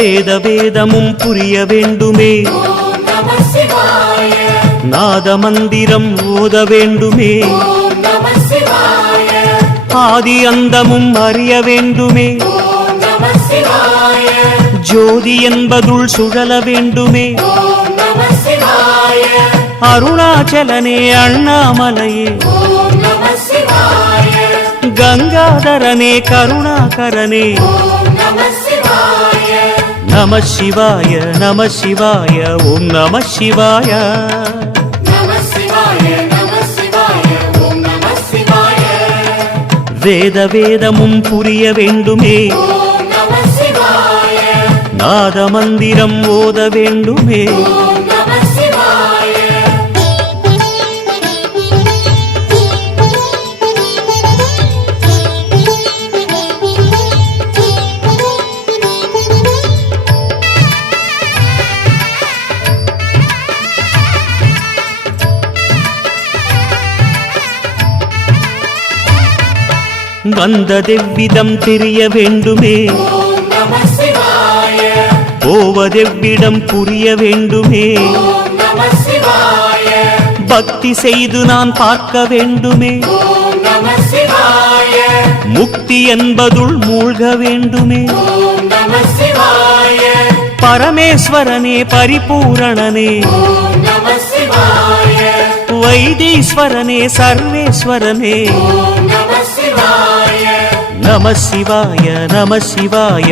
வேத வேதமும் புரிய வேண்டுமே, நாத மந்திரம் ஓத வேண்டுமே, ஆதி அந்தமும் அறிய வேண்டுமே, ஜோதி என்பதுள் சுழல வேண்டுமே, அருணாச்சலனே அண்ணாமலையே, கங்காதரனே கருணாகரனே, நம சிவாய நம சிவாய ஓம் நம சிவாய. வேத வேதமும் புரிய வேண்டுமே, நாத மந்திரம் ஓத வேண்டுமே, வந்ததெவ்விதம் தெரிய வேண்டுமே, போவதெவ்விடம் புரிய வேண்டுமே, பக்தி செய்து நான் பார்க்க வேண்டுமே, முக்தி என்பதுள் மூழ்க வேண்டுமே, பரமேஸ்வரனே பரிபூரணனே, வைத்தீஸ்வரனே சர்வேஸ்வரனே, நம சிவாய நம சிவாய